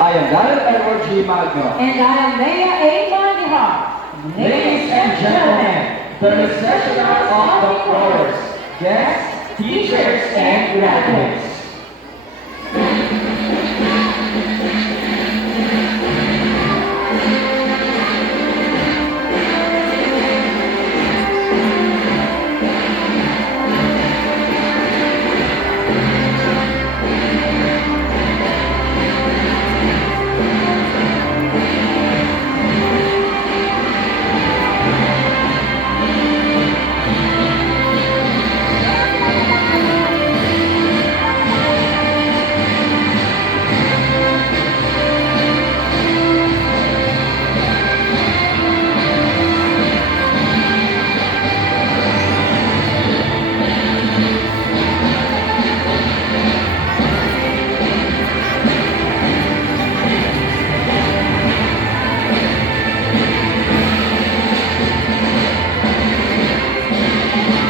I am Daniel Edward G. Magno. And I am Leia A. Mandihar. Ladies and gentlemen, the recessional of the floors, guests, teachers, and graduates.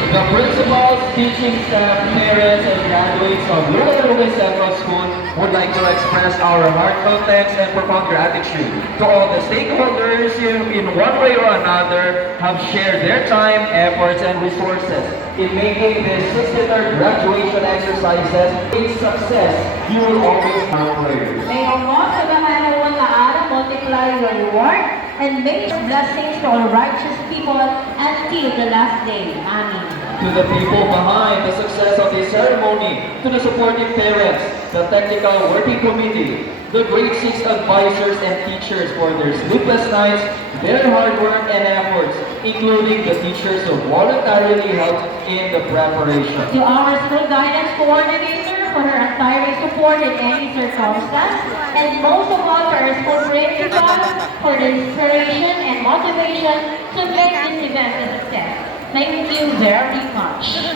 The principals, teaching staff, parents, and graduates of Lucas Central School would like to express our heartfelt thanks and profound gratitude to all the stakeholders who, in one way or another, have shared their time, efforts, and resources in making this 63rd graduation exercises a success. You will always have prayers. May Allah subhanahu wa ta'ala multiply your reward and make blessings to all righteous people until the last day. Amen. To the people behind the success of this ceremony, to the supportive parents, the technical working committee, the grade 6 advisors and teachers for their sleepless nights, their hard work and efforts, including the teachers who voluntarily helped in the preparation. To our school guidance coordinator for her untiring support in any circumstance, and most of all to our school principal for the inspiration and motivation to make this event a success. Thank you very much.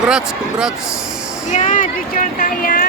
Congrats, congrats. Yan, picture tayo.